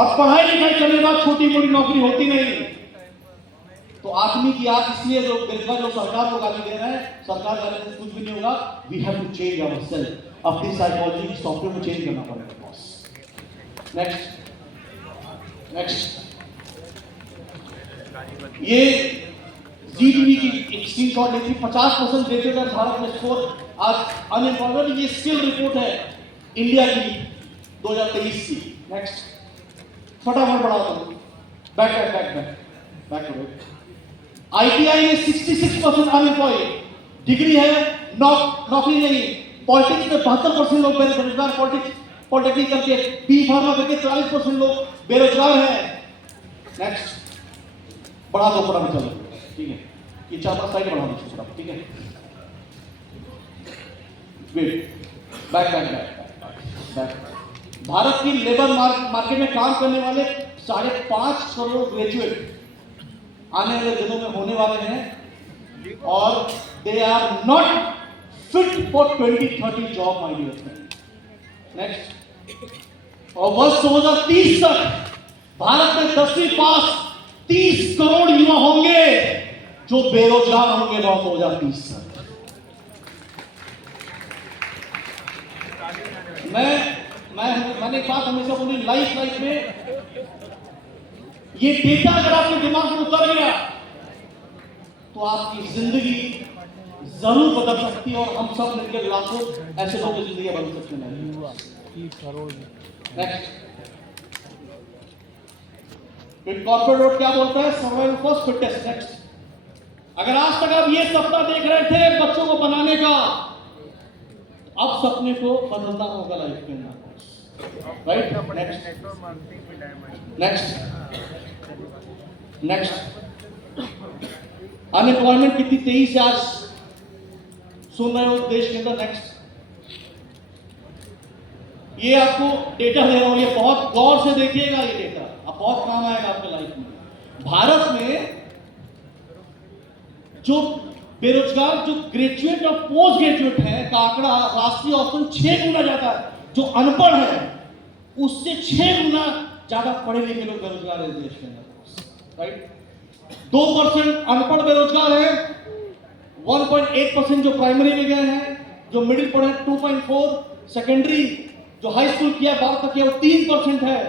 और पढ़ाई लिखाई करने के बाद छोटी मोटी नौकरी होती नहीं। तो आदमी की आज इसलिए जो बेरोजगार, जो सरकार को गाली दे रहा है, सरकार गाली से कुछ भी नहीं होगा। We have to change our self, अपनी साइकोलॉजी सॉफ्टवेयर को चेंज करना पड़ेगा बॉस। नेक्स्ट ये जीडीपी की एक स्क्रीनशॉट लेती, 50% ग्रेजुएट है भारत में स्कोर आज अनएम्प्लॉयमेंट। ये स्किल रिपोर्ट है इंडिया की 2023 की। नेक्स्ट फटाफट बढ़ाओ तो बैक करो। आईटीआई में 66% अनएम्प्लॉयड, डिग्री है नौकरी नहीं। पॉलिटिक्स में 72% लोग बेरोजगार, पॉलिटेक्निक करके बी फार्मा करके 40% लोग बेरोजगार हैं। नेक्स्ट बढ़ा दो फटाफट, चलो ठीक है, ये 4-5 स्लाइड बढ़ा दो फटाफट, ठीक है। बैक। भारत की लेबर मार्केट में काम करने वाले 5.5 करोड़ ग्रेजुएट आने वाले दिनों में होने वाले हैं, और they are not fit for 2030 job, my dear friend. Next, और वर्ष 2030 तक भारत में 10वीं पास 30 करोड़ युवा होंगे जो बेरोजगार होंगे 2030 तक। मैंने एक बात हमेशा बोली, लाइफ में ये डेटा अगर आपके दिमाग में उतर गया तो आपकी जिंदगी जरूर बदल सकती है, और हम सब मिलकर लाखों ऐसे लोगों की जिंदगी बदल सकते हैं। 30 करोड़। कॉर्पोरेट रोड क्या बोलता है? Survival first, fitness next. अगर आज तक आप ये सपना देख रहे थे बच्चों को बनाने का, अब सपने को बदलना होगा लाइफ में, राइट? नेक्स्ट अनएम्प्लॉयमेंट कितनी तेजी से आज सुन रहे हो देश के अंदर। नेक्स्ट, ये आपको डेटा दे रहा हूं, ये बहुत गौर से देखिएगा, ये डेटा अब बहुत काम आएगा आपके लाइफ में। भारत में जो बेरोजगार, जो ग्रेजुएट और पोस्ट ग्रेजुएट है का आंकड़ा राष्ट्रीय औसतन 6 गुना ज्यादा है। जो अनपढ़ है उससे 6 गुना ज्यादा पढ़े लिखे लोग बेरोजगार है देश के अंदर, राइट? 2% अनपढ़ बेरोजगार है, 1.8% जो प्राइमरी में गए हैं, जो मिडिल पढ़े 2.4, सेकेंडरी जो हाई स्कूल किया 12 तक किया वो 3% है,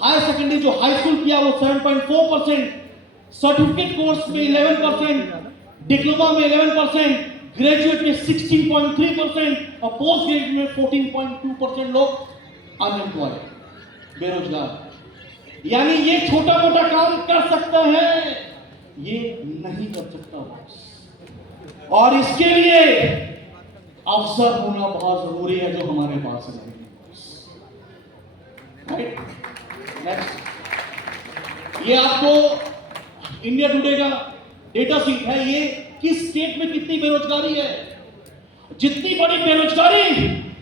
हाई सेकेंडरी जो हाई स्कूल किया वो 7.4%, सर्टिफिकेट कोर्स में 11%, डिप्लोमा में 11%, ग्रेजुएट में 16.3% और पोस्ट ग्रेजुएट में 14.2% लोग अनएम्प्लॉयड, बेरोजगार। यानी ये छोटा मोटा काम कर सकता है, ये नहीं कर सकता बॉस, और इसके लिए अवसर होना बहुत जरूरी है जो हमारे पास है, राइट? नेक्स्ट, ये आपको इंडिया टुडे का डेटा शीट है, ये किस स्टेट में कितनी बेरोजगारी है। जितनी बड़ी बेरोजगारी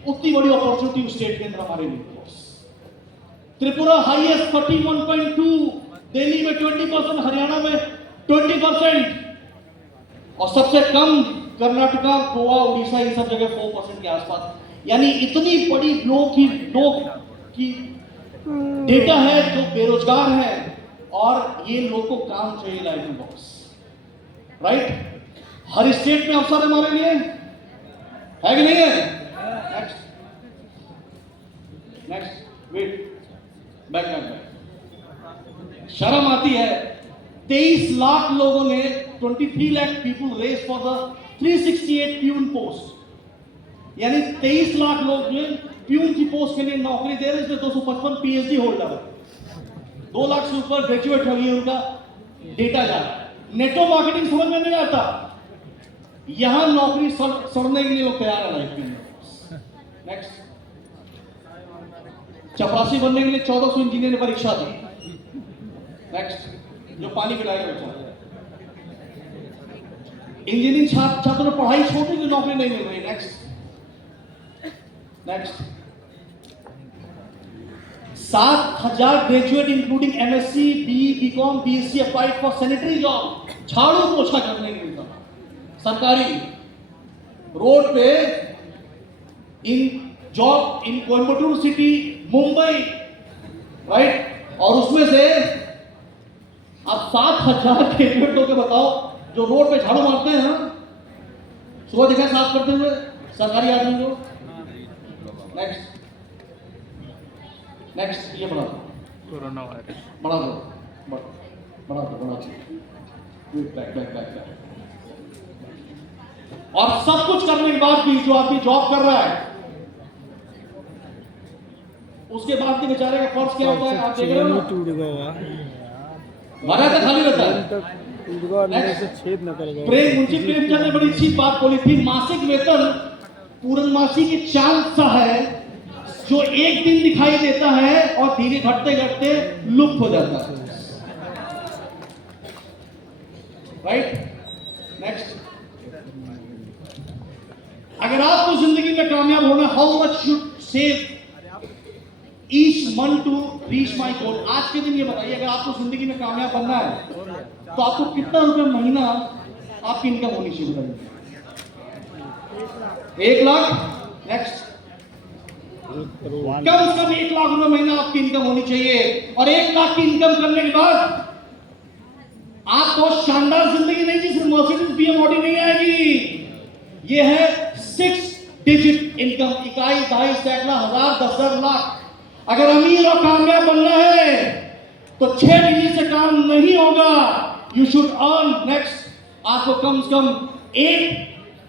उतनी बड़ी अपॉर्चुनिटी उस स्टेट के अंदर हमारे लिए। त्रिपुरा हाईएस्ट 31.2, दिल्ली में 20%, हरियाणा में 20%, और सबसे कम कर्नाटका, गोवा, उड़ीसा, इन सब जगह 4% के आसपास। यानी इतनी बड़ी लोग की डेटा है जो बेरोजगार है, और ये लोग को काम चाहिए लाइफ में बॉस, राइट? हर स्टेट में अवसर हमारे लिए है कि नहीं है? Next wait, back. शर्म आती है, 23 लाख लोगों ने 23 lakh people race for the 368 peon post. यानी 23 लाख लोग जो प्यून की पोस्ट के लिए नौकरी दे रहे हैं, इसमें 255 पीएचडी होल्डर है, 2 लाख से ऊपर ग्रेजुएट है, ये उनका डेटा जा रहा है। नेटो मार्केटिंग समझ में नहीं आता, यहां नौकरी सड़ने के लिए लोग तैयार है लाइफ में। नेक्स्ट, चपरासी बनने के लिए 1400 इंजीनियर ने परीक्षा दी। नेक्स्ट, जो पानी पिलाएगा बच्चा, इंजीनियरिंग छात्रों ने पढ़ाई छोड़ी तो नौकरी नहीं मिल रही। Next, 7,000 graduate including MSc, BE, BCom, BSc applied for sanitary job, झाड़ू पोछा करने के लिए सरकारी रोड पे, in job in Coimbatore city, Mumbai, right? और में से आप 7,000 कैलकुलेट होकर बताओ जो रोड पे झाड़ू मारते हैं ना, सुबह देखा साफ करते हुए सरकारी आदमी को। नेक्स्ट नेक्स्ट ये बढ़ा दो, कोरोना वायरस बढ़ा दो, बढ़ा दो, बढ़ा दो, बैक बैक बैक बैक। और सब कुछ करने के बाद भी जो आदमी जॉब कर रहा है उसके बाद के बेचारे का फर्ज क्या होता है, आप देख रहे हो ना, टूट गया लगा तो खाली रहता है। टूट गया, अंदर से छेद न करेगा। प्रेम मुंशी प्रेमचंद ने बड़ी अच्छी बात बोली थी, मासिक वेतन पूर्णमासी की चांद सा है जो एक दिन दिखाई देता है और धीरे घटते घटते लुप्त हो जाता है। राइट। नेक्स्ट, अगर आपको जिंदगी में कामयाब होना, how much should save each month to reach my goal. आज के दिन ये बताइए, अगर आपको जिंदगी में कामयाब बनना है तो आपको कितना रुपए महीना आपकी इनकम होनी चाहिए बताइए? 1 लाख। नेक्स्ट, कम से कम 1 लाख रुपए महीना आपकी इनकम होनी चाहिए। और 1 लाख की इनकम करने के बाद आप बहुत शानदार जिंदगी नहीं जी, सिर्फ मर्सिडीज बीएमडब्ल्यू नहीं आएगी। ये है 6 डिजिट इनकम, इकाई, दहाई, सैकड़ा, हजार, 10,000, लाख। अगर अमीर और कामयाब बनना है तो 6 डिजिट से काम नहीं होगा। You should earn. नेक्स्ट, आपको कम से कम 8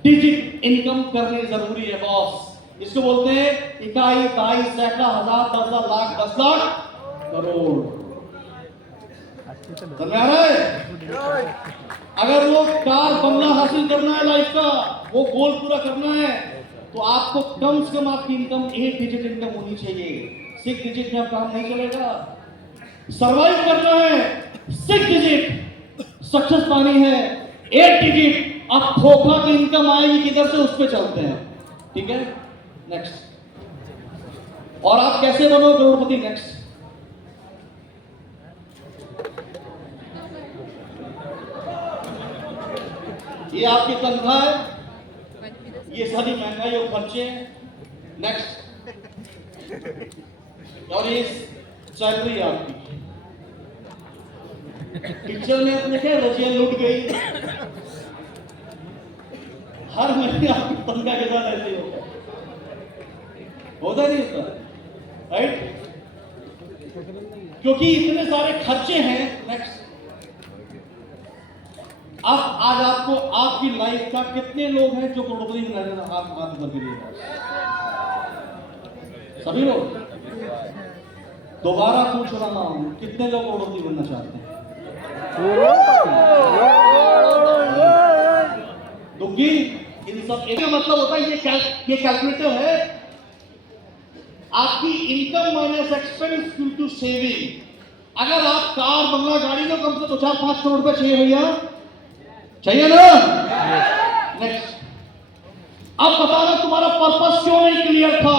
डिजिट इनकम करनी जरूरी है बॉस। इसको बोलते हैं इकाई, दहाई, सैकड़ा, हजार, 10,000, लाख, 10 लाख, करोड़। समझ आ रहा है? अगर वो कार बंगला हासिल करना है लाइफ का, वो गोल पूरा करना है, तो आपको कम से कम आपकी इनकम 8 डिजिट इनकम होनी चाहिए। 6 डिजिट में अब काम नहीं चलेगा। सर्वाइव करना है 6 डिजिट, सक्सेस पानी है 8 डिजिट। अब खोखला की इनकम आएगी किधर से, उस पे चलते हैं। ठीक है। नेक्स्ट, और आप कैसे बनो करोड़पति? नेक्स्ट, ये आपकी तनख्वाह है, ये सारी महंगाई और खर्चे हैं। नेक्स्ट, और ये सैलरी आपकी। पिक्चर में आपने क्या रजिया लूट गई, हर महीने आपकी तनख्वाह के साथ ऐसे ही होता नहीं होता? राइट, क्योंकि इतने सारे खर्चे हैं। नेक्स्ट, अब आज आपको आपकी लाइफ का कितने लोग हैं जो करोड़पति बनाने का हाथ ऊपर के लिए? सभी लोग। दोबारा पूछ रहा हूं, कितने लोग करोड़पति बनना चाहते हैं? दुखी। इन सब का मतलब होता है ये कैलकुलेटर है आपकी income minus expense to saving. अगर आप कार, बंगला, गाड़ी में कम से 2-4-5 करोड़ रुपए चाहिए भैया, चाहिए ना? नेक्स्ट, अब बताना तुम्हारा पर्पस क्यों नहीं क्लियर था।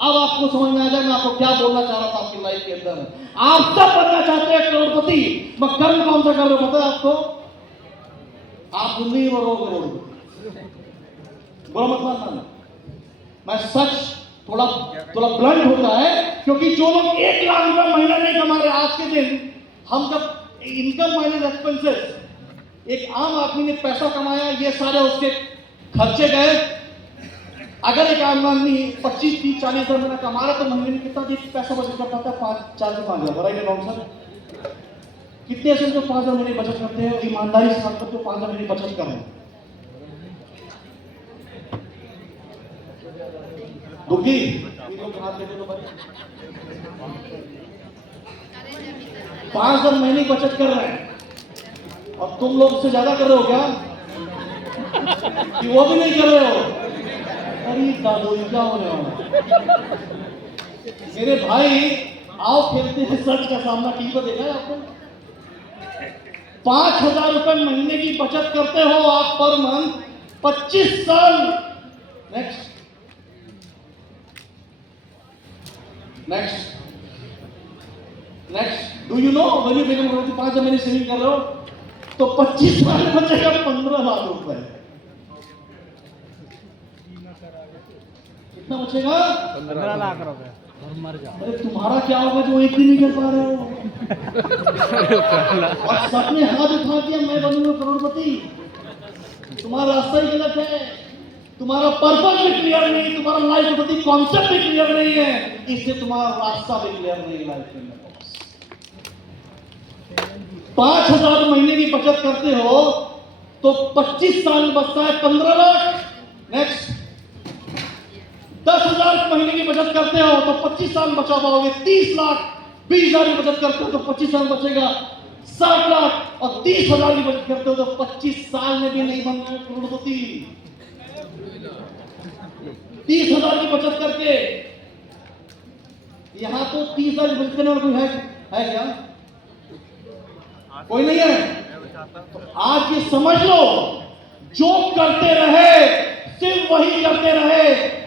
अब आपको समझ में आ जाए मैं आपको क्या बोलना चाह रहा था आपकी लाइफ के अंदर। आप सब बनना चाहते हैं करोड़पति, मैं कर्म कौन सा कर रहा हूं पता है आपको? आप जिंदगी में रो करोड़पति। बुरा मत मानना, मैं सच थोड़ा ब्लंट होता है, क्योंकि जो लोग 1 लाख रुपए महीना नहीं कमा रहे आज के दिन, हम जब इनकम माइनस एक्सपेंसेस, एक आम आदमी ने पैसा कमाया, ये सारे उसके खर्चे गए। अगर एक आम आदमी 25, 30, 40 हजार महीना कमा रहा तो महीने में कितना पैसा बचत करता था? 4 से 5 हजार। Right wrong sir? कितने ऐसे जो 5 हजार महीने बचत करते हैं? ईमानदारी से साथ जो 5 हजार महीने बचत कर रहे हैं। दुखी हाथ देखो तो भाई, 5 हजार महीने बचत कर रहे हैं और तुम लोग उससे ज्यादा कर रहे हो क्या? कि वो भी नहीं कर रहे हो? अरे दादू क्या होने वाला? मेरे भाई आओ खेलते हैं सच का सामना। टीवी पर देखा है आपको? 5,000 रुपए महीने की बचत करते हो आप पर मंथ, 25 साल। Next, next, next, do you know when you become करोड़पति, 5 महीने सेविंग कर रहे हो तो 25 साल में बचेगा 15 लाख रुपए। कितना बचेगा? 15 लाख रुपए। और मर जाओ। अरे तुम्हारा क्या होगा जो एक भी नहीं कर पा रहे हो? और सबने हाथ उठा दिया मैं बनूंगा करोड़पति। तुम्हारा रास्ता ही गलत है, तुम्हारा पर्पस भी क्लियर नहीं, तुम्हारा लाइफ के प्रति कॉन्सेप्ट भी क्लियर नहीं है, इससे तुम्हारा रास्ता भी क्लियर नहीं लाइफ में। 5,000 महीने की बचत करते हो तो 25 साल में बचता है 15 लाख। नेक्स्ट 10,000 महीने की बचत करते हो तो 25 साल में बचा पाओगे 30 लाख। 20,000 की बचत करते हो तो 25 साल बचेगा 60 लाख। और 30,000 की बचत करते हो तो 25 साल में भी नहीं बनना है करोड़पति। 30,000 की बचत करके यहां तो 30,000 की बचत करने वाला कोई है क्या? कोई नहीं है। तो आज ये समझ लो, जो करते रहे सिर्फ वही करते रहे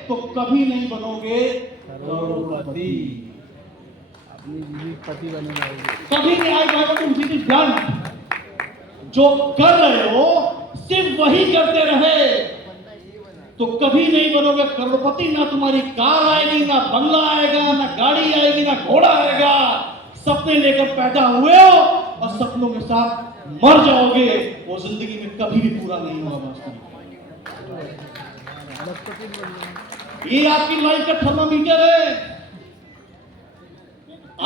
तो कभी नहीं बनोगे करोड़पति। अपनी बीवी पति बने जाएगी। कभी नहीं आएगा तुम सीधी ध्यान। जो कर रहे हो सिर्फ वही करते रहे तो कभी नहीं बनोगे करोड़पति। ना तुम्हारी कार आएगी, ना बंगला आएगा, ना गाड़ी आएगी, ना घोड़ा आएगा। सपने लेकर पैदा हुए हो और सपनों के साथ मर जाओगे, वो जिंदगी में कभी भी पूरा नहीं होगा। ये आपकी लाइफ का थर्मामीटर है।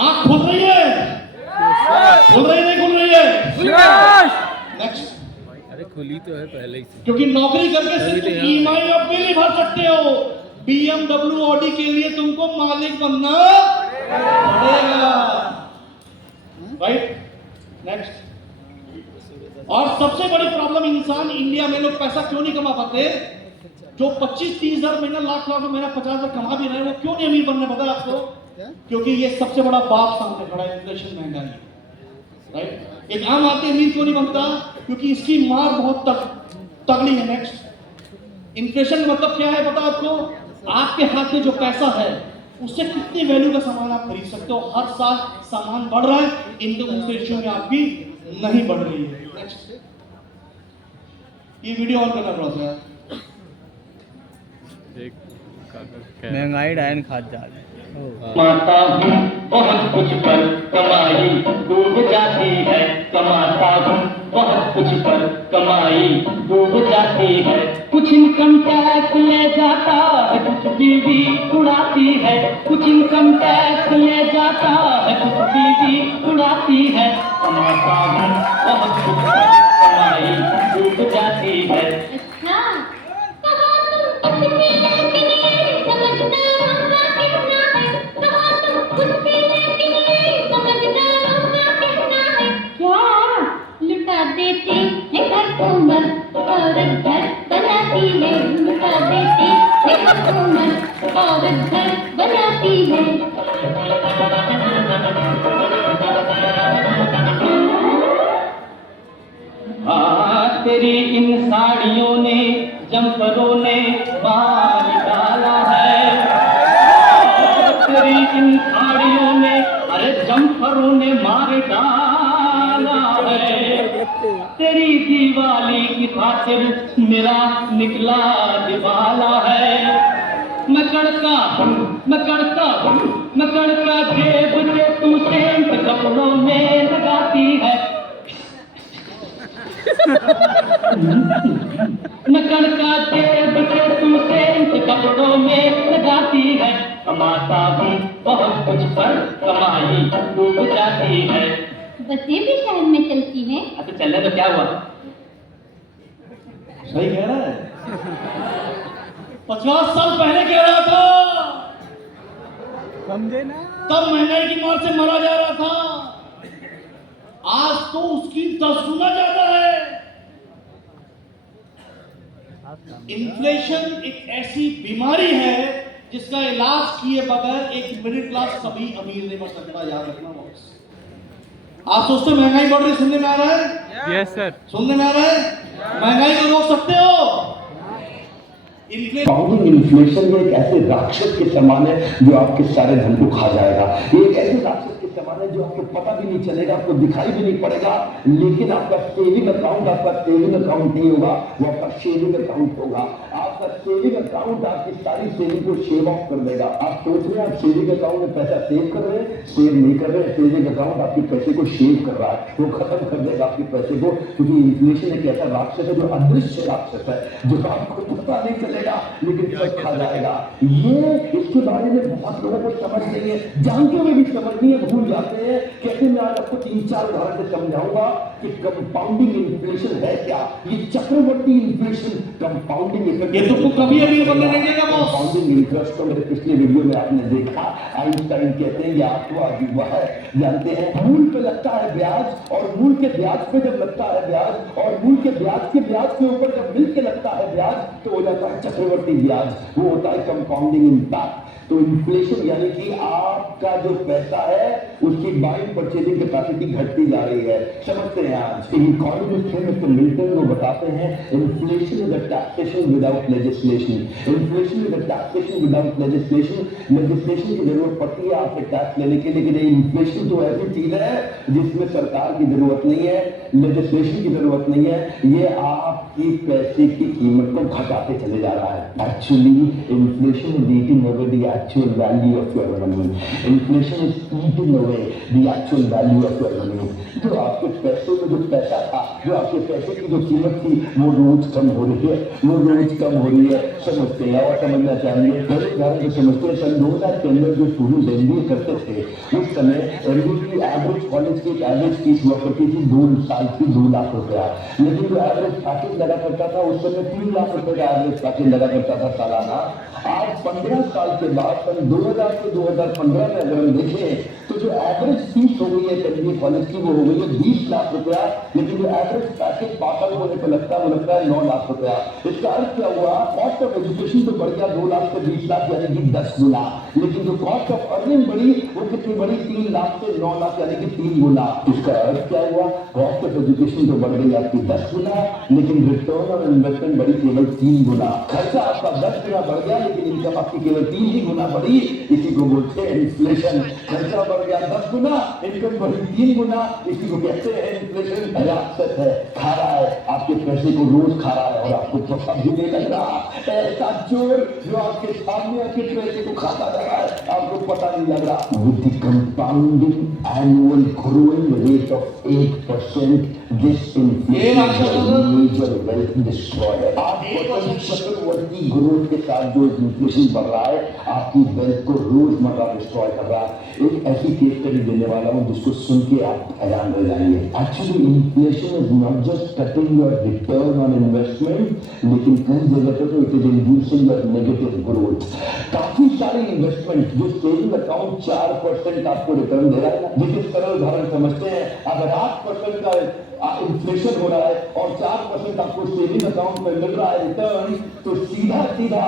आंख खुल रही है, खुल रही नहीं खुल रही है? नेक्स्ट। अरे खुली तो है पहले ही से। क्योंकि नौकरी करके सिर्फ ईएमआई अब भी नहीं भर सकते हो। BMW ऑडी के लिए तुमको मालिक बनना पड़ेगा, राइट? नेक्स्ट। और सबसे बड़ी प्रॉब्लम इंसान इंडिया में लोग पैसा क्यों नहीं कमा पाते? जो 25-30 हजार महीना, लाख महीना 50 हजार कमा भी रहे हैं, वो क्यों नहीं अमीर बनने पता है आपको? क्योंकि ये सबसे बड़ा बाप सामने खड़ा है, इन्फ्लेशन, महंगाई, राइट? एक आम आदमी अमीर क्यों नहीं बनता? क्योंकि इसकी मार बहुत तगड़ी है। नेक्स्ट। इन्फ्लेशन का मतलब क्या है पता आपको? आपके हाथ में जो पैसा है उससे कितनी वैल्यू का सामान आप खरीद सकते हो। हर साल सामान बढ़ रहा है, इनकम रेशियो में आपकी नहीं बढ़ रही है। नेक्स्ट। ये वीडियो ऑन करना पड़ा था। महंगाई डायन खाद जा रही है। कमाता हूँ बहुत कुछ पर कमाई डूब जाती है। कमाता हूँ बहुत कुछ पर कमाई डूब जाती है। कुछ इनकम टैक्स ले जाता है, कुछ बीवी उड़ाती है। कुछ इनकम टैक्स ले जाता है, कुछ बीवी उड़ाती है। कमाता हूँ बहुत कुछ पर कमाई डूब जाती है। लुटा देते हैं घर को मत औरत घर बनाती है। लुटा देते हैं घर को मत औरत घर बनाती है। हाँ, तेरी इन साड़ियों ने, जंपरों ने मार डाला है। तेरी इन साड़ियों ने, अरे जंपरों ने मार डाला है। तेरी दिवाली की खातिर मेरा निकला दिवाला है। मैं कड़का हूँ, मैं कड़का हूँ, मैं कड़का जेब से तू सेंट कपड़ों में लगाती है। नकड़ का जेब से तू सेंट कपड़ों में लगाती है। कमाता हूँ बहुत कुछ पर कमाई डूब जाती है। बसें भी शहर में चलती हैं। अच्छा चलने तो क्या हुआ? सही कह रहा है। 50 साल पहले कह रहा था, समझे ना? तब महंगाई की मार से मरा जा रहा था। आज तो उसकी 10 गुना ज्यादा है। इन्फ्लेशन एक ऐसी बीमारी है जिसका इलाज किए बगैर एक मिडिल क्लास कभी अमीर नहीं बन सकता। याद रखना बॉस। आप सोचते महंगाई बढ़ रही, सुनने में आ रहा है? Yes sir. सुनने में आ रहा है? महंगाई को रोक सकते हो? इन्फ्लेशन में एक ऐसे राक्षस के समान है जो आपके सारे धन को खा जाएगा। ये एक ऐसे राक्षस के समान सामान है जो आपको पता भी नहीं चलेगा, आपको दिखाई भी नहीं पड़ेगा, लेकिन आपका सेविंग अकाउंट आपका सेविंग अकाउंट नहीं होगा, वो आपका शेविंग अकाउंट होगा। आपका सेविंग अकाउंट आपकी सारी सेविंग को शेव ऑफ कर देगा। आप सोच रहे हैं आप सेविंग अकाउंट में पैसा सेव कर रहे हैं, सेव नहीं कर रहे हैं। सेविंग अकाउंट आपके पैसे को शेव कर रहा है, वो खत्म कर देगा आपके पैसे को, क्योंकि इन्फ्लेशन एक ऐसा राक्षस है जो अदृश्य राक्षस है, जो आपको पता नहीं चलेगा लेकिन सब खा जाएगा। ये इसके बारे में बहुत लोगों को समझ नहीं है, जानते हुए भी समझ नहीं है, भूल जाते हैं। कैसे मैं आज आपको 3-4 उदाहरण से समझाऊंगा कि कंपाउंडिंग इन्फ्लेशन है क्या, ये चक्रवर्ती इन्फ्लेशन कंपाउंडिंग इफेक्ट। ये तुमको कभी अभी बनने नहीं देगा बॉस। कंपाउंडिंग इंटरेस्ट तो मेरे पिछले वीडियो में आपने देखा, आइंस्टाइन कहते हैं ये आत्मा अजूबा है। जानते हैं मूल पे लगता है ब्याज, और मूल के ब्याज पे जब लगता है ब्याज, और मूल के ब्याज के ऊपर जब मिल के लगता है ब्याज, तो हो जाता है चक्रवर्ती ब्याज, वो होता है कंपाउंडिंग इम्पैक्ट। तो इन्फ्लेशन यानी कि आपका जो पैसा है उसकी बाइंग परचेजिंग कैपेसिटी घटती जा रही है। समझते हैं आज इकोनॉमिस्ट थे मिस्टर मिल्टन, वो बताते हैं inflation is a taxation without legislation. Inflation is a taxation without legislation. Legislation की जरूरत पड़ती है आपसे टैक्स लेने के लिए, लेकिन इन्फ्लेशन तो ऐसी चीज है जिसमें सरकार की जरूरत नहीं है, लेजिस्लेशन की जरूरत नहीं है, ये आपकी पैसे की कीमत को घटाते चले जा रहा है। Actually inflation is eating away the actual value of your money. Inflation is eating away the actual value of your money. जो आपके पैसे में जो पैसा था, जो आपके पैसे की जो कीमत थी, वो रोज कम हो रही है, वो रोज कम हो रही है। समझते हैं और समझना चाहिए। पहले उदाहरण से समझते हैं, सन 2000 के अंदर जो स्टूडेंट MBA करते थे, उस समय MBA की एवरेज कॉलेज की एवरेज फीस हुआ करती थी 2 साल की 2 लाख रुपया, लेकिन जो एवरेज पैकेज लगा करता था उस समय 3 लाख रुपए का एवरेज पैकेज लगा करता था सालाना। आज 15 साल के बाद सन 2000 से 2015 में अगर हम देखें तो जो एवरेज फीस हो गई है MBA कॉलेज की वो हो गई है 20 लाख रुपया, लेकिन जो एवरेज पैकेज पास आउट होने पर लगता है वो लगता है 9 लाख रुपया। इसका अर्थ क्या हुआ, कॉस्ट ऑफ एजुकेशन तो बढ़ गया 2 लाख से 20 लाख यानी कि 10 गुना, लेकिन जो कॉस्ट ऑफ अर्निंग बढ़ी वो कितनी बढ़ी, 3 लाख से 9 लाख यानी कि 3 गुना। इसका अर्थ क्या हुआ, कॉस्ट ऑफ एजुकेशन तो बढ़ गई आपकी 10 गुना, लेकिन रिटर्न ऑन इन्वेस्टमेंट बढ़ी केवल 3 गुना। खर्चा आपका 10 गुना बढ़ गया लेकिन इनकम आपकी केवल 3 ही गुना बढ़ी। इसी को बोलते हैं इन्फ्लेशन। खर्चा बढ़ गया 10 गुना, इनकम बढ़ी 3 गुना, इसी को कहते हैं इन्फ्लेशन। राक्षस है, खा रहा है आपके पैसे को, रोज खा रहा है और आपको पता भी नहीं लग रहा। ऐसा चोर जो आपके सामने आपके पैसे को खाता जा रहा है, आपको पता नहीं लग रहा। With the compounding annual growing rate of 8%, this inflation major wealth destroyer. 8% चक्रवर्ती ग्रोथ के साथ जो इन्फ्लेशन बढ़ रहा है आपकी वेल्थ को रोजमर्रा डिस्ट्रॉय कर रहा है। एक ऐसी केस स्टडी देने वाला हूं जिसको सुन के आप हैरान रह जाएंगे। Actually inflation is not just cutting your return on investment, लेकिन कई जगह पर तो it is inducing your negative growth. काफी सारे इन्वेस्टमेंट जो सेविंग अकाउंट 4% आपको रिटर्न दे रहा है ना, देखिए सरल उदाहरण समझते हैं, अगर 8% का इन्फ्लेशन हो रहा है और 4% आपको सेविंग अकाउंट में मिल रहा है रिटर्न, तो सीधा सीधा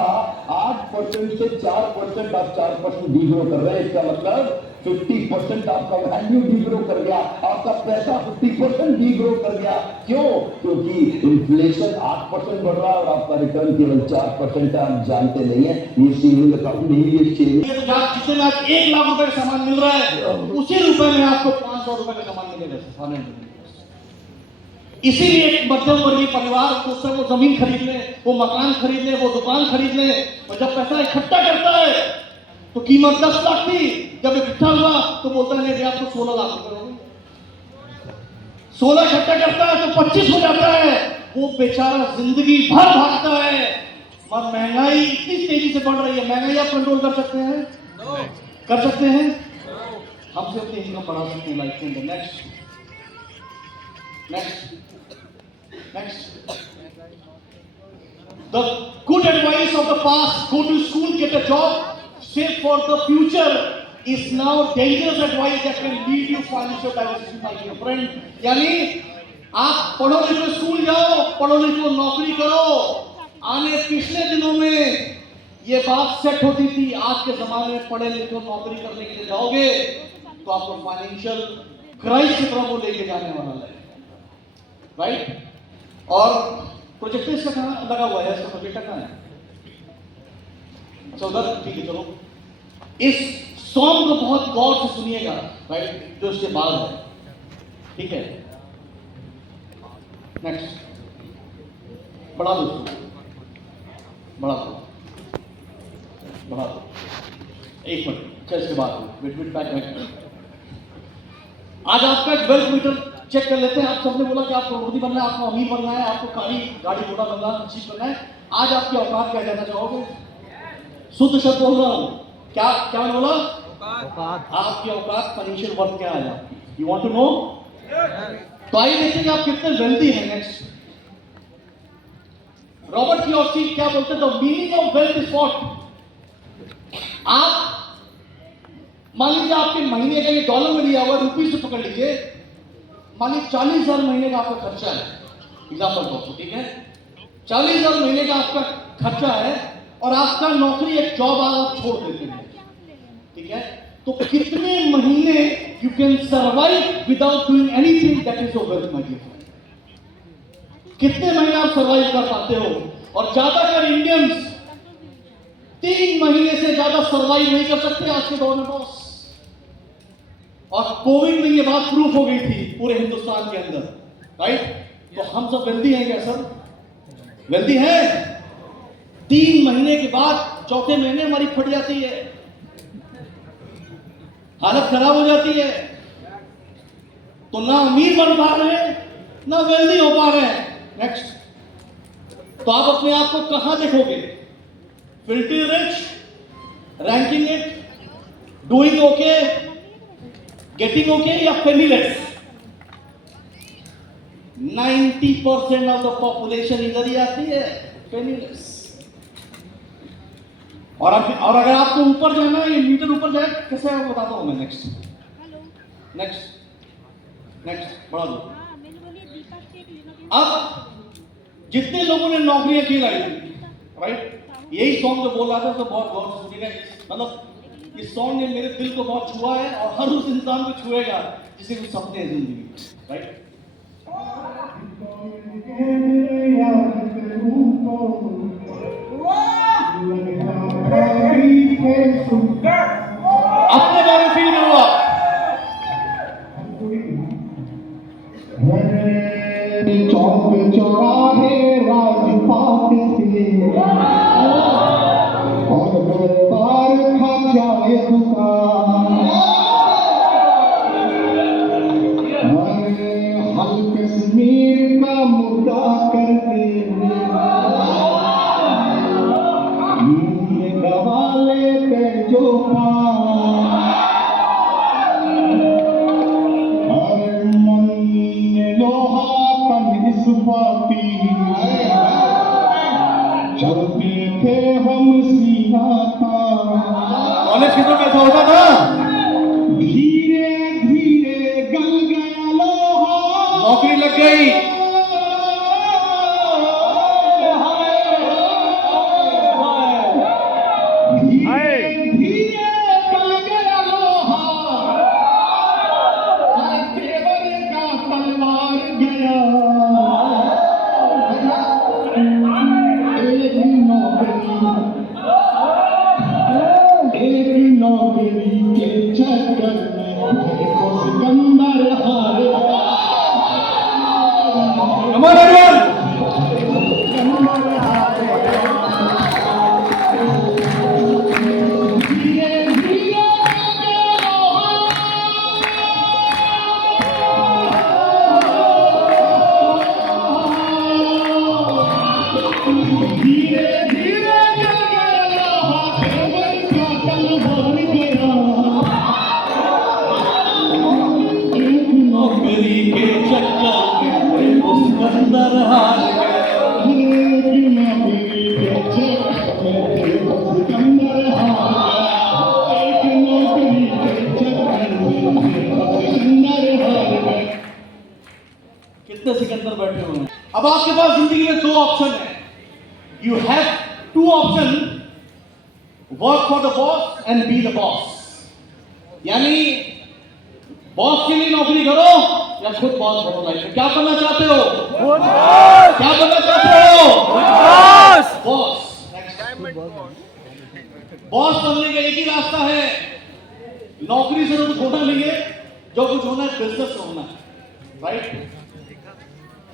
8% से 4% आप 4% डीग्रो कर रहे हैं। इसका मतलब 50% आपका वैल्यू डीग्रो कर गया, आपका पैसा 50% डीग्रो कर गया। क्यों? क्योंकि इन्फ्लेशन 8% बढ़ रहा है और आपका रिटर्न केवल 4% है। आप जानते नहीं है ये सेविंग अकाउंट नहीं, ये सेविंग जिसमें आज 1 लाख रुपए का सामान मिल रहा है, उसी रुपए में आपको 500 रुपए का सामान मिलेगा। इसीलिए एक मध्यम वर्गीय परिवार उससे वो जमीन खरीद ले, वो मकान खरीद ले, वो दुकान खरीद ले, और जब पैसा इकट्ठा करता है तो कीमत 10 लाख थी, जब इकट्ठा हुआ तो बोलता है आपको 16 लाख रुपए हो गए। 16 इकट्ठा करता है तो 25 हो जाता है। वो बेचारा जिंदगी भर भागता है, और महंगाई इतनी तेजी से बढ़ रही है। महंगाई आप कंट्रोल कर सकते हैं? कर सकते हैं? हमसे अपनी इनकम बढ़ा सकते हैं लाइफ के अंदर। Next. The good advice of the past, go to school, get a job, save for the future, is now dangerous advice that can lead you financial diversity, my dear friend. यानी आप पढ़ो लिखो school जाओ, पढ़ो लिखो नौकरी करो। आने पिछले दिनों में ये बात सेट होती थी, आज के जमाने में पढ़े लिखो नौकरी करने के लिए जाओगे तो आपको फाइनेंशियल क्राइसिस की तरफ वो लेके जाने वाला है, राइट? और प्रोजेक्टर इसका कहाँ लगा हुआ है? इसका प्रोजेक्टर कहाँ है? अच्छा उधर, ठीक है चलो। इस सॉन्ग को बहुत गौर से सुनिएगा। राइट, जो उसके बाद है, ठीक है। नेक्स्ट, बढ़ा दो उसको, बढ़ा दो, बढ़ा दो, एक मिनट, अच्छा इसके बाद वेट बैक। आज आपका एक वेल्थ मीटर चेक कर लेते हैं। आप सबने बोला कि आपको करोड़पति बनना है, आपको अमीर बनना है, आपको गाड़ी घोड़ा बनना अचीव करना है। आज आपकी औकात क्या कहना चाहोगे? शुद्ध शब्द बोल रहा हूं, क्या क्या मैंने बोला? आपकी औकात, फाइनेंशियल वर्थ क्या है आपकी? You want to know? तो आइए देखते हैं कि आप कितने वेल्दी हैं। नेक्स्ट, रॉबर्ट कियोसाकी क्या बोलते हैं? The meaning of wealth is what? आप मान लीजिए आपके महीने का, ये डॉलर में दिया हुआ, रुपीज से पकड़ लीजिए, मान लीजिए 40,000 महीने का आपका खर्चा है, एग्जाम्पल दो, ठीक है, 40,000 महीने का आपका खर्चा है और आपका नौकरी, एक जॉब आप छोड़ देते हैं, ठीक है, तो कितने महीने you can survive without doing anything? That is your wealth my dear friend. कितने महीने आप सर्वाइव कर पाते हो? और ज्यादातर इंडियंस 3 महीने से ज्यादा सर्वाइव नहीं कर सकते आज के दौर में बॉस। और कोविड में ये बात प्रूफ हो गई थी पूरे हिंदुस्तान के अंदर, राइट? तो हम सब वेल्दी हैं क्या सर? वेल्दी है? 3 महीने के बाद चौथे महीने हमारी फट जाती है, हालत खराब हो जाती है, तो ना अमीर बन पा रहे हैं, ना वेल्दी हो पा रहे हैं। नेक्स्ट, तो आप अपने आप को कहां देखोगे? Filthy rich, ranking it, doing okay, getting okay, या पेनीलेस? 90% ऑफ द पॉपुलेशन इधर ही आती है, पेनीलेस। और अगर आपको ऊपर जाना है, ये मीटर ऊपर जाए कैसे, आपको बताता हूं मैं। नेक्स्ट, बढ़ा दो। अब जितने लोगों ने नौकरियां की लाई थी, राइट, यही सॉन्ग जो बोल रहा था, तो बहुत गौर से सुनिएगा। मतलब इस सॉन्ग ने मेरे दिल को बहुत छुआ है और हर उस इंसान को छुएगा जिसे कुछ सपने हैं जिंदगी, राइट? अपने बारे में फील करो आप। चौक चौराहे राजपाट थे और दरबार खा जाए दुकान, हल कश्मीर का मुद्दा करते ये दवा लेते जो चलते थे हम सीना था। कॉलेज के तो कैसा होता था? धीरे धीरे गल गया लोहा, नौकरी लग गई, धीरे धीरे गल गया लोहा, तेवर का तलवार गया। एक नौकरी के चक्कर में देखो सिकंदर हार गया। Come on everyone! धीरे धीरे नौकरी के चक्कर में वो सिकंदर हार गया। कितने सिकंदर बैठे हुए हैं? अब आपके पास जिंदगी में 2 ऑप्शन है। You have 2 option, work for the boss and be the boss. यानी बॉस के लिए नौकरी करो या खुद बॉस बनो लाइफ में। क्या बनना चाहते हो? क्या बनना चाहते हो? बॉस। बॉस बनने का एक ही रास्ता है, नौकरी से तो छोटा नहीं है, जो कुछ होना है बिजनेस होना है, राइट?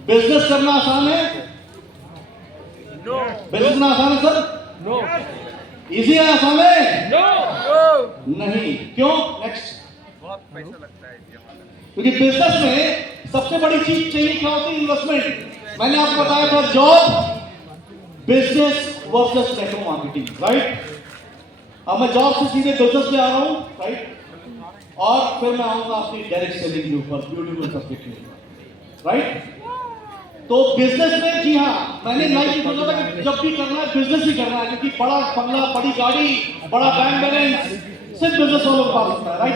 बिजनेस करना आसान है? बिजनेस करना आसान है सर? इजी है, आसान है? नहीं। क्यों? नेक्स्ट। क्योंकि बिजनेस में सबसे बड़ी चीज चाहिए क्या होती है? इन्वेस्टमेंट। मैंने आपको बताया था job, business versus network marketing, right? अब मैं जॉब से सीधे बिजनेस पे आ रहा हूं, राइट? और फिर मैं आऊंगा अपनी डायरेक्ट सेलिंग के ऊपर, ब्यूटीफुल सब्जेक्ट के ऊपर, राइट? तो बिजनेस में, जी हाँ, मैंने लाइफ में बोला था कि जब भी करना है बिजनेस ही करना है, क्योंकि बड़ा बंगला, बड़ी गाड़ी, बड़ा बैंक बैलेंस सिर्फ बिजनेस वालों के पास होता है, राइट?